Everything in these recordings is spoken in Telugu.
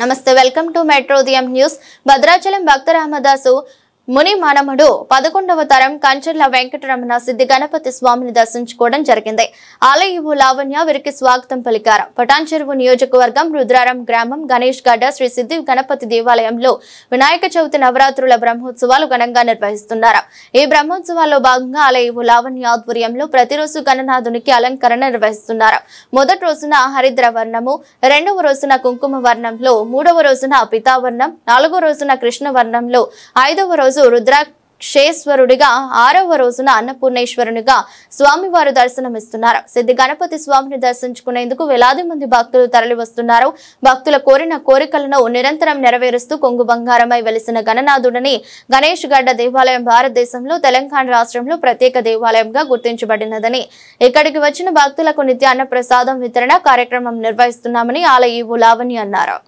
నమస్తే వెల్కమ్ టు మెట్రో ఉదయం న్యూస్. భద్రాచలం భక్త రామదాసు ముని మనముడు 11వ తరం కంచర్ల వెంకటరమణ సిద్ధి గణపతి స్వామిని దర్శించుకోవడం జరిగింది. ఆలయ లావణ్య వీరికి స్వాగతం పలికారు. పటాన్చెరువు నియోజకవర్గం రుద్రారం గ్రామం గణేష్ గడ్డ శ్రీ సిద్ధి గణపతి దేవాలయంలో వినాయక చవితి నవరాత్రుల బ్రహ్మోత్సవాలు ఘనంగా నిర్వహిస్తున్నారు. ఈ బ్రహ్మోత్సవాల్లో భాగంగా ఆలయ లావణ్య ఆధ్వర్యంలో ప్రతిరోజు గణనాథునికి అలంకరణ నిర్వహిస్తున్నారు. మొదటి రోజున హరిద్ర వర్ణము, రెండవ రోజున కుంకుమ వర్ణంలో, మూడవ రోజున పితావర్ణం, నాలుగో రోజున కృష్ణ వర్ణంలో, ఐదవ రోజు రుద్రాక్షేశ్వరుడిగా, ఆరవ రోజున అన్నపూర్ణేశ్వరునిగా స్వామివారు దర్శనమిస్తున్నారు. సిద్ధి గణపతి స్వామిని దర్శించుకునేందుకు వేలాది మంది భక్తులు తరలి వస్తున్నారు. భక్తుల కోరిన కోరికలను నిరంతరం నెరవేరుస్తూ కొంగు బంగారమై వెలిసిన గణనాథుడిని గణేష్ గడ్డ దేవాలయం భారతదేశంలో తెలంగాణ రాష్ట్రంలో ప్రత్యేక దేవాలయంగా గుర్తించబడినదని, ఇక్కడికి వచ్చిన భక్తులకు నిత్య అన్న ప్రసాదం వితరణ కార్యక్రమం నిర్వహిస్తున్నామని ఆలయ లావణి అన్నారు.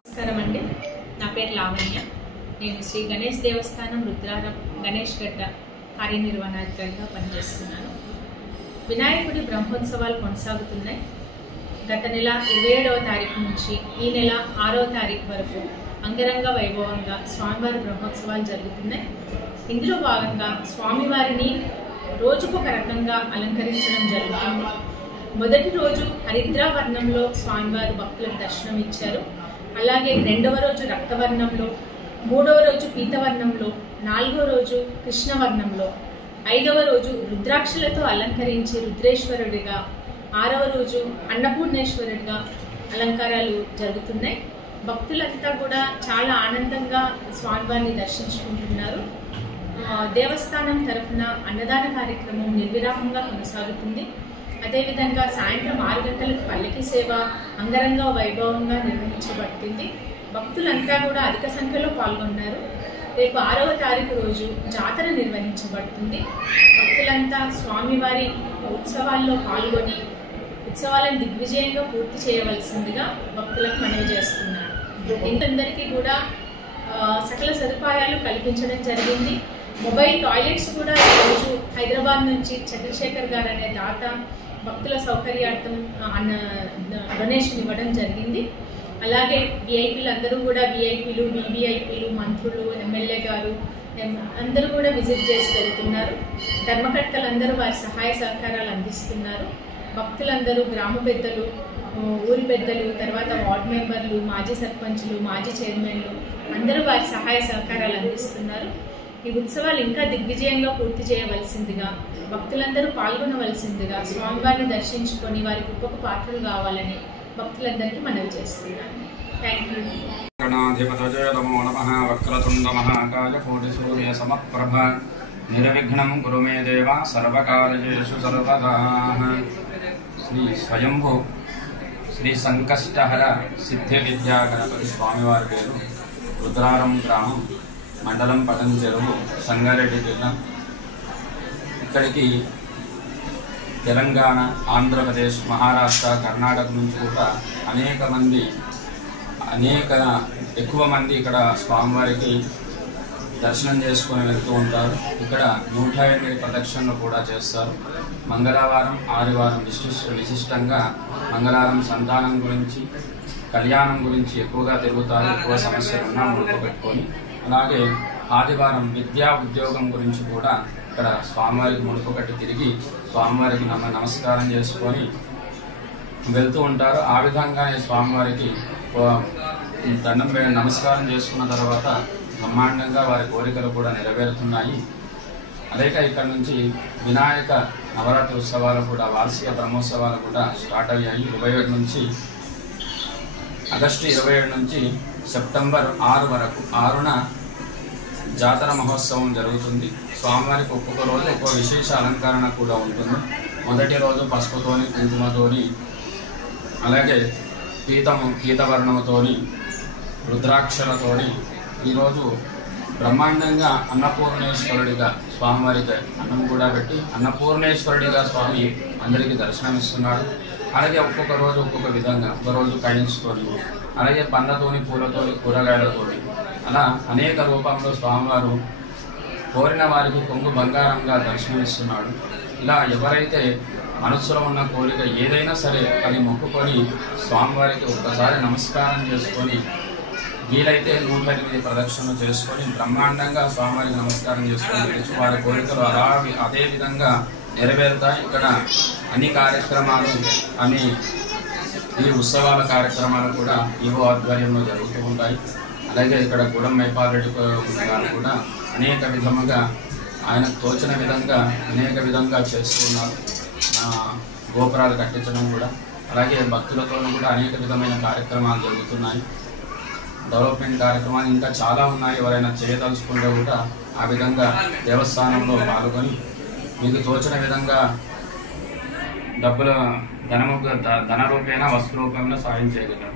నమస్కారం అండి, నా పేరు లావణ్య. నేను శ్రీ గణేష్ దేవస్థానం రుద్రారం గణేష్ గడ్డ కార్యనిర్వహణాధికారిగా పనిచేస్తున్నాను. వినాయకుడి బ్రహ్మోత్సవాలు కొనసాగుతున్నాయి. గత నెల 27వ తారీఖు నుంచి ఈ నెల 6వ తారీఖు వరకు అంగరంగ వైభవంగా స్వామివారి బ్రహ్మోత్సవాలు జరుగుతున్నాయి. ఇందులో భాగంగా స్వామివారిని రోజుకొక రకంగా అలంకరించడం జరుగుతుంది. మొదటి రోజు హరిద్రా వర్ణంలో స్వామివారి భక్తులకు దర్శనం ఇచ్చారు. అలాగే రెండవ రోజు రక్తవర్ణంలో, మూడవ రోజు పీతవర్ణంలో, నాలుగవ రోజు కృష్ణవర్ణంలో, ఐదవ రోజు రుద్రాక్షలతో అలంకరించి రుద్రేశ్వరుడిగా, ఆరవ రోజు అన్నపూర్ణేశ్వరుడిగా అలంకారాలు జరుగుతున్నాయి. భక్తులంతా కూడా చాలా ఆనందంగా స్వామివారిని దర్శించుకుంటున్నారు. దేవస్థానం తరఫున అన్నదాన కార్యక్రమం నిర్విరామంగా కొనసాగుతుంది. అదేవిధంగా సాయంత్రం 6 గంటలకు పల్లకి సేవ అంగరంగ వైభవంగా నిర్వహించబడుతుంది. భక్తులంతా కూడా అధిక సంఖ్యలో పాల్గొన్నారు. రేపు 6వ తారీఖు రోజు జాతర నిర్వహించబడుతుంది. భక్తులంతా స్వామివారి ఉత్సవాల్లో పాల్గొని ఉత్సవాలను దిగ్విజయంగా పూర్తి చేయవలసిందిగా భక్తులకు మనవి చేస్తున్నారు. ఇంతఅందరికీ కూడా సకల సదుపాయాలు కల్పించడం జరిగింది. మొబైల్ టాయిలెట్స్ కూడా ఈరోజు హైదరాబాద్ నుంచి చంద్రశేఖర్ గారు అనే దాత భక్తుల సౌకర్యార్థం డొనేషన్ ఇవ్వడం జరిగింది. అలాగే విఐపీలు అందరూ కూడా విఐపీలు, వివిఐపీలు, మంత్రులు, ఎమ్మెల్యే గారు అందరూ కూడా విజిట్ చేసి వెళ్తున్నారు. ధర్మకర్తలందరూ వారి సహాయ సహకారాలు అందిస్తున్నారు. భక్తులందరూ గ్రామ పెద్దలు, ఊరి పెద్దలు, తర్వాత వార్డు మెంబర్లు, మాజీ సర్పంచులు, మాజీ చైర్మన్లు అందరూ వారి సహాయ సహకారాలు అందిస్తున్నారు. ఈ ఉత్సవాలు ఇంకా దిగ్విజయంగా పూర్తి చేయవలసిందిగా, భక్తులందరూ పాల్గొనవలసిందిగా, స్వామివారిని దర్శించుకొని వారి గొప్పకు పాత్రలు కావాలని భక్తులందరికీ మనవి చేస్తున్నాను. Thank you. నిర్విఘ్నం కురు మే దేవ సర్వకార్యేషు సర్వదా. శ్రీ స్వయంభూ శ్రీ సంకష్టహర సిద్ధి విద్యా గణపతి స్వామివారి పేరు. రుద్రారం గ్రామం, మండలం పటాన్చెరువు, సంగారెడ్డి జిల్లా. ఇక్కడికి తెలంగాణ, ఆంధ్రప్రదేశ్, మహారాష్ట్ర, కర్ణాటక నుంచి కూడా ఎక్కువ మంది ఇక్కడ స్వామివారికి దర్శనం చేసుకొని వెళ్తూ ఉంటారు. ఇక్కడ 108 ప్రదక్షిణలు కూడా చేస్తారు. మంగళవారం, ఆదివారం విశిష్టంగా మంగళవారం సంతానం గురించి, కళ్యాణం గురించి ఎక్కువగా తిరుగుతారు. ఎక్కువ సమస్యలు ఉన్నా ముడుపు పెట్టుకొని. అలాగే ఆదివారం విద్యా ఉద్యోగం గురించి కూడా ఇక్కడ స్వామివారికి ముడుపు కట్టి తిరిగి స్వామివారికి నమస్కారం చేసుకొని వెళ్తూ ఉంటారు. ఆ విధంగా స్వామివారికి దండం నమస్కారం చేసుకున్న తర్వాత బ్రహ్మాండంగా వారి కోరికలు కూడా నెరవేరుతున్నాయి. అలాగే ఇక్కడ నుంచి వినాయక నవరాత్రి ఉత్సవాలు కూడా, వార్షిక బ్రహ్మోత్సవాలు కూడా స్టార్ట్ అయ్యాయి. 27 నుంచి ఆగస్టు 27 నుంచి సెప్టెంబర్ 6 వరకు 6న జాతర మహోత్సవం జరుగుతుంది. స్వామివారికి ఒక్కొక్క రోజు ఒక్కొక్క విశేష అలంకరణ కూడా ఉంటుంది. మొదటి రోజు పసుపుతోని, కుంకుమతోని, అలాగే పీతవర్ణముతోని రుద్రాక్షలతోని ఈరోజు బ్రహ్మాండంగా అన్నపూర్ణేశ్వరుడిగా స్వామివారికి అన్నం కూడా పెట్టి అన్నపూర్ణేశ్వరుడిగా స్వామి అందరికీ దర్శనమిస్తున్నాడు. అలాగే ఒక్కొక్క రోజు ఒక్కొక్క విధంగా, ఒకరోజు కైన్స్తోని, అలాగే పండ్లతోని, పూలతోని, కూరగాయలతోని, అలా అనేక రూపంలో స్వామివారు కోరిన వారికి కొంగు బంగారంగా దర్శనమిస్తున్నాడు. ఇలా ఎవరైతే మనసులో ఉన్న కోరిక ఏదైనా సరే అది మొక్కుకొని స్వామివారికి ఒక్కసారి నమస్కారం చేసుకొని, వీలైతే 108 ప్రదక్షిణలు చేసుకొని బ్రహ్మాండంగా స్వామివారికి నమస్కారం చేసుకొని గెలిచి వారి కోరికలు అదే విధంగా నెరవేరుతాయి. ఇక్కడ అన్ని కార్యక్రమాలు, అన్ని ఈ ఉత్సవాల కార్యక్రమాలు కూడా ఈవో ఆధ్వర్యంలో జరుగుతూ ఉంటాయి. అలాగే ఇక్కడ గూడెం మైపాల్ రెడ్డి గారు కూడా అనేక విధముగా ఆయనకు తోచిన విధంగా అనేక విధంగా చేస్తూ ఉన్నారు. గోపురాలు కట్టించడం కూడా, అలాగే భక్తులతో కూడా అనేక విధమైన కార్యక్రమాలు జరుగుతున్నాయి. డెవలప్మెంట్ కార్యక్రమాలు ఇంకా చాలా ఉన్నాయి. ఎవరైనా చేయదలుచుకుంటే కూడా ఆ విధంగా దేవస్థానంలో పాల్గొని మీకు తోచిన విధంగా డబ్బుల ధన రూపేణ వస్తు రూపంలో సాయం చేయగలరు.